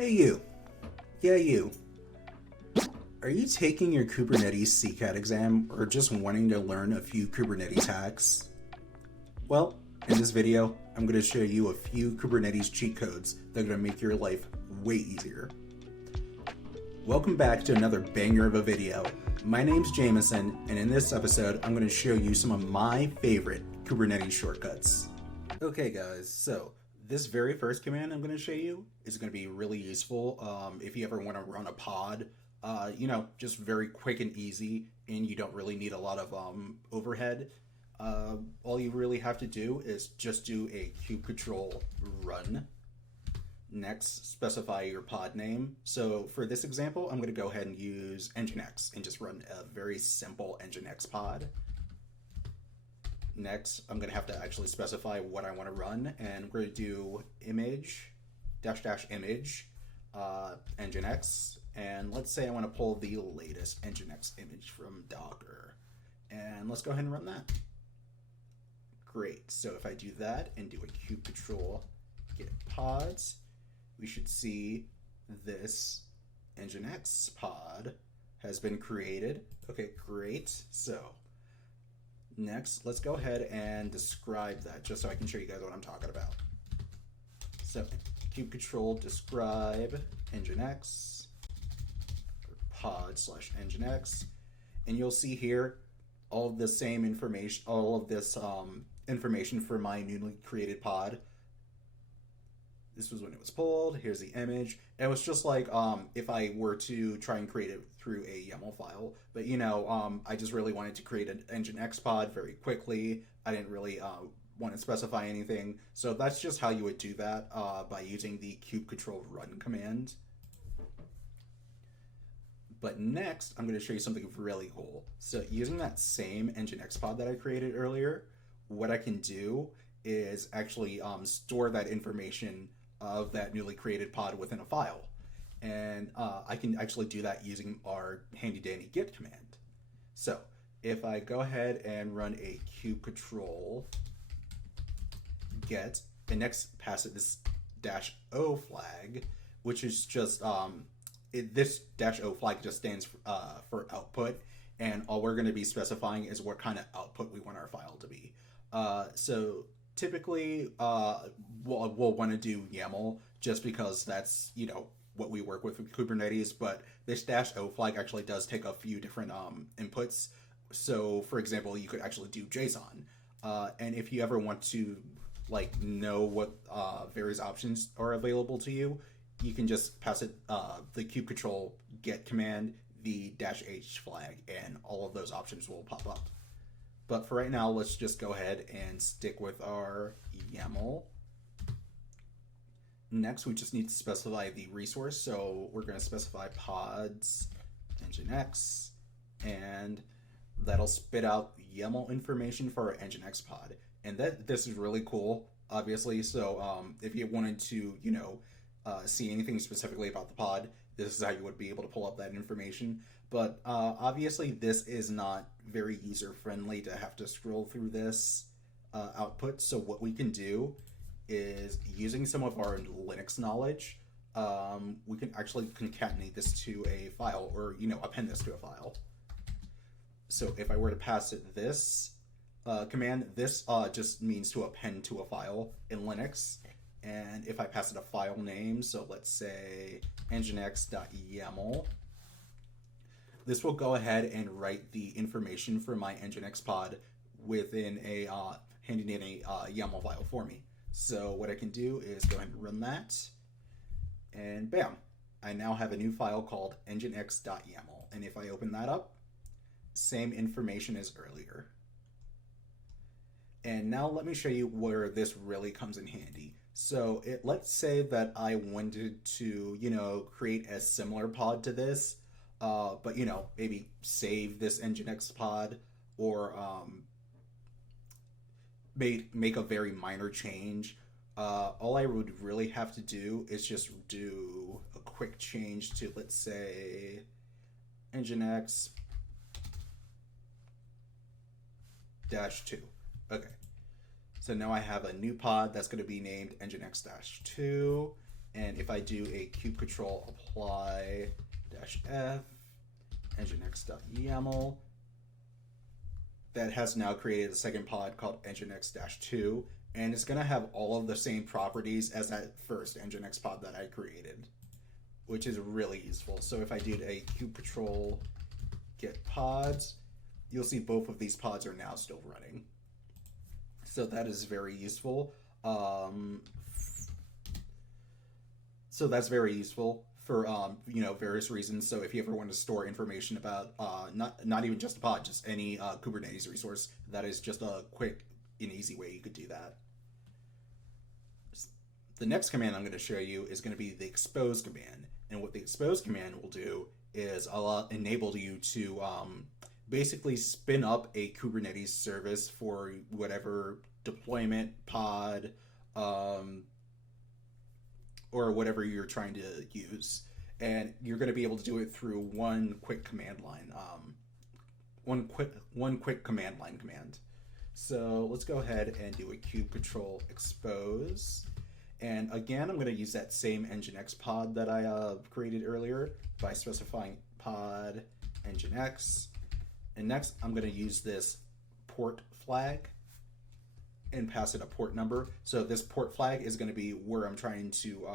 Hey you. Yeah, you. Are you taking your Kubernetes CKAD exam or just wanting to learn a few Kubernetes hacks? Well, in this video, I'm going to show you a few Kubernetes cheat codes that are going to make your life way easier. Welcome back to another banger of a video. My name's Jameson, and in this episode, I'm going to show you some of my favorite Kubernetes shortcuts. Okay guys, so this very first command I'm going to show you is going to be really useful if you ever want to run a pod. Just very quick and easy, and you don't really need a lot of overhead. All you really have to do is just do a kubectl run. Next, specify your pod name. So for this example, I'm going to go ahead and use nginx and just run a very simple nginx pod. Next, I'm going to have to actually specify what I want to run, and we're going to do image --image nginx, and let's say I want to pull the latest nginx image from Docker, and let's go ahead and run that. Great. So if I do that and do a kubectl git pods, we should see this nginx pod has been created. Okay, great. So next, let's go ahead and describe that just so I can show you guys what I'm talking about. So kubectl describe nginx pod /nginx, and you'll see here all of the same information, all of this information for my newly created pod. This was when it was pulled. Here's the image. And it was just like if I were to try and create it through a YAML file. But I just really wanted to create an nginx pod very quickly. I didn't really want to specify anything. So that's just how you would do that by using the kubectl run command. But next, I'm going to show you something really cool. So using that same nginx pod that I created earlier, what I can do is actually store that information of that newly created pod within a file. And I can actually do that using our handy dandy git command. So if I go ahead and run a kubectl get, and next pass it this -o flag, which is just, this -o flag just stands for output, and all we're going to be specifying is what kind of output we want our file to be. So typically, we'll want to do YAML just because that's, what we work with Kubernetes, but this -o flag actually does take a few different inputs. So for example, you could actually do JSON. And if you ever want to know what various options are available to you, you can just pass it the kubectl get command, the -h flag, and all of those options will pop up. But for right now, let's just go ahead and stick with our YAML. Next, we just need to specify the resource. So we're going to specify pods nginx, and that'll spit out YAML information for our nginx pod. And this is really cool, obviously. So if you wanted to, see anything specifically about the pod, this is how you would be able to pull up that information. But obviously, this is not very user-friendly to have to scroll through this output. So what we can do is, using some of our Linux knowledge, we can actually concatenate this to a file, or append this to a file. So if I were to pass it this command, this just means to append to a file in Linux. And if I pass it a file name, so let's say nginx.yaml, this will go ahead and write the information for my nginx pod within a handy dandy YAML file for me. So what I can do is go ahead and run that, and bam, I now have a new file called nginx.yaml. And if I open that up, same information as earlier. And now let me show you where this really comes in handy. So let's say that I wanted to, create a similar pod to this, but, maybe save this nginx pod, or make a very minor change. All I would really have to do is just do a quick change to, let's say, nginx -2. Okay. So now I have a new pod that's going to be named nginx-2, And if I do a kube control apply -f nginx.yaml, that has now created a second pod called nginx-2, and it's going to have all of the same properties as that first nginx pod that I created, which is really useful. So if I did a kube control get pods, you'll see both of these pods are now still running. So that is very useful. So that's very useful for various reasons. So if you ever want to store information about not even just a pod, just any Kubernetes resource, that is just a quick and easy way you could do that. The next command I'm going to show you is going to be the expose command, and what the expose command will do is enable you to basically spin up a Kubernetes service for whatever deployment pod or whatever you're trying to use, and you're going to be able to do it through one quick command line, one quick command line command. So let's go ahead and do a kube control expose, and again I'm going to use that same nginx pod that I created earlier by specifying pod nginx, and next I'm going to use this port flag and pass it a port number. So this port flag is going to be where I'm trying to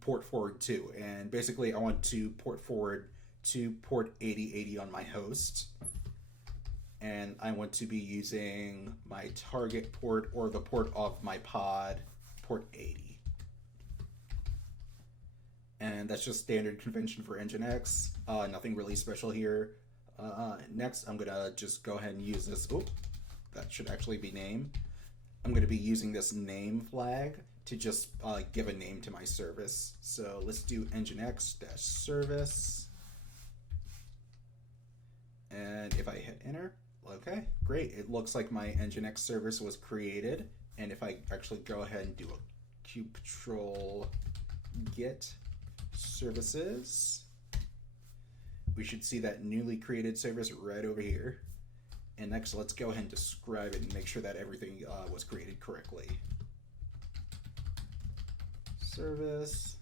port forward to, and basically I want to port forward to port 8080 on my host, and I want to be using my target port or the port of my pod, port 80. And that's just standard convention for nginx, nothing really special here. Next I'm gonna just go ahead and use this, that should actually be name. I'm going to be using this name flag to just give a name to my service. So let's do nginx-service. And if I hit enter, okay, great. It looks like my nginx service was created. And if I actually go ahead and do a kube control get services, we should see that newly created service right over here. And next, let's go ahead and describe it and make sure that everything was created correctly. Service,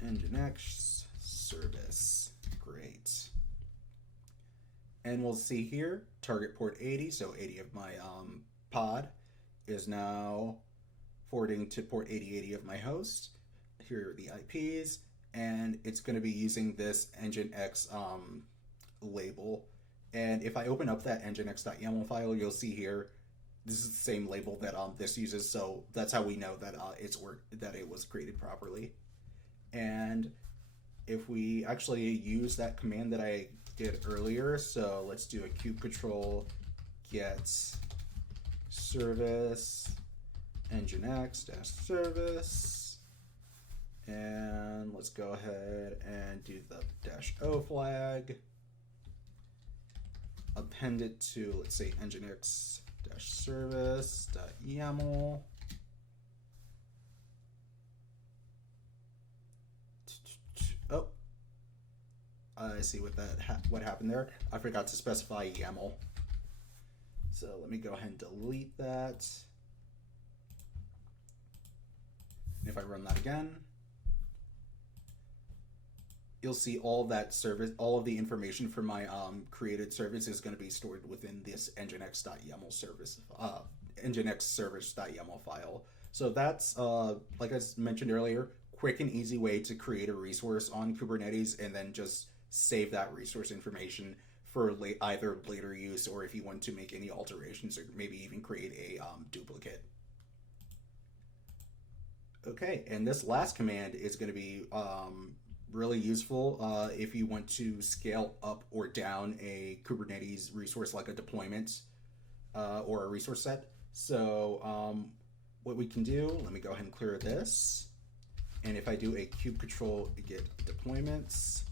nginx, service, great. And we'll see here, target port 80, so 80 of my pod is now forwarding to port 8080 of my host. Here are the IPs, and it's going to be using this nginx label. And if I open up that nginx.yaml file, you'll see here, this is the same label that this uses, so that's how we know that that it was created properly. And if we actually use that command that I did earlier, so let's do a kube control get service nginx-service, and let's go ahead and do the -o flag. Append it to, let's say, nginx-service.yaml. Oh, I see what happened there. I forgot to specify YAML. So let me go ahead and delete that. And if I run that again, you'll see all that service, all of the information for my created service is going to be stored within this nginx.yaml service, nginx service.yaml file. So that's, like I mentioned earlier, quick and easy way to create a resource on Kubernetes and then just save that resource information for either later use, or if you want to make any alterations or maybe even create a duplicate. Okay, and this last command is going to be really useful if you want to scale up or down a Kubernetes resource like a deployment or a resource set. So what we can do, let me go ahead and clear this. And if I do a kube control get deployments,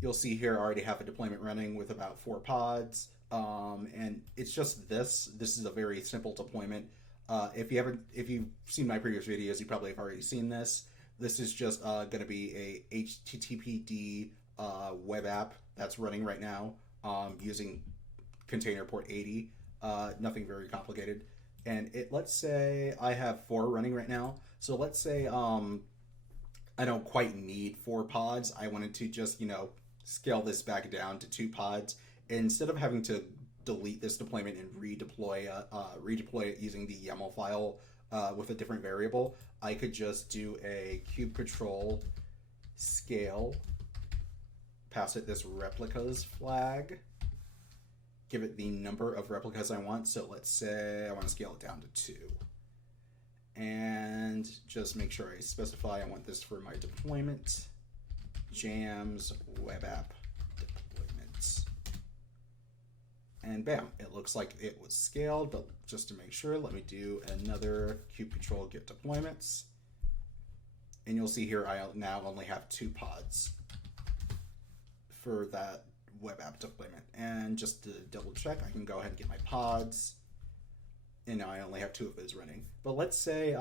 you'll see here I already have a deployment running with about 4 pods. And it's just this. This is a very simple deployment. If you've seen my previous videos, you probably have already seen this. This is just going to be a HTTPD web app that's running right now using container port 80. Nothing very complicated. And let's say I have 4 running right now. So let's say I don't quite need 4 pods. I wanted to just, scale this back down to 2 pods. Instead of having to delete this deployment and redeploy it using the YAML file with a different variable, I could just do a kube control scale, pass it this replicas flag, give it the number of replicas I want. So let's say I want to scale it down to 2. And just make sure I specify I want this for my deployment. Jams web app deployments. And bam, it looks like it was scaled, but just to make sure, let me do another kube control get deployments. And you'll see here I now only have 2 pods for that web app deployment. And just to double check, I can go ahead and get my pods. And now I only have 2 of those running. But let's say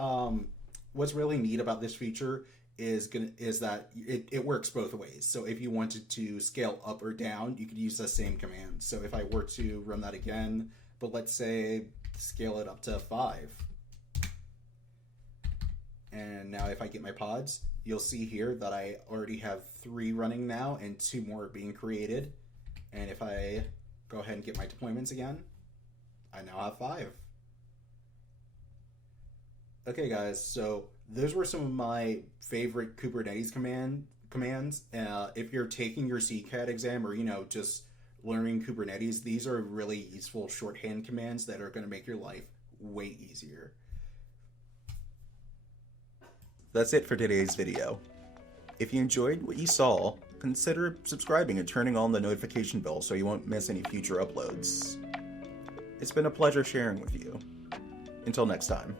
what's really neat about this feature is that it works both ways. So if you wanted to scale up or down, you could use the same command. So if I were to run that again, but let's say scale it up to 5. And now if I get my pods, you'll see here that I already have 3 running now and 2 more are being created. And if I go ahead and get my deployments again, I now have 5. Okay guys, so those were some of my favorite Kubernetes commands. If you're taking your CKAD exam or, just learning Kubernetes, these are really useful shorthand commands that are going to make your life way easier. That's it for today's video. If you enjoyed what you saw, consider subscribing and turning on the notification bell so you won't miss any future uploads. It's been a pleasure sharing with you. Until next time.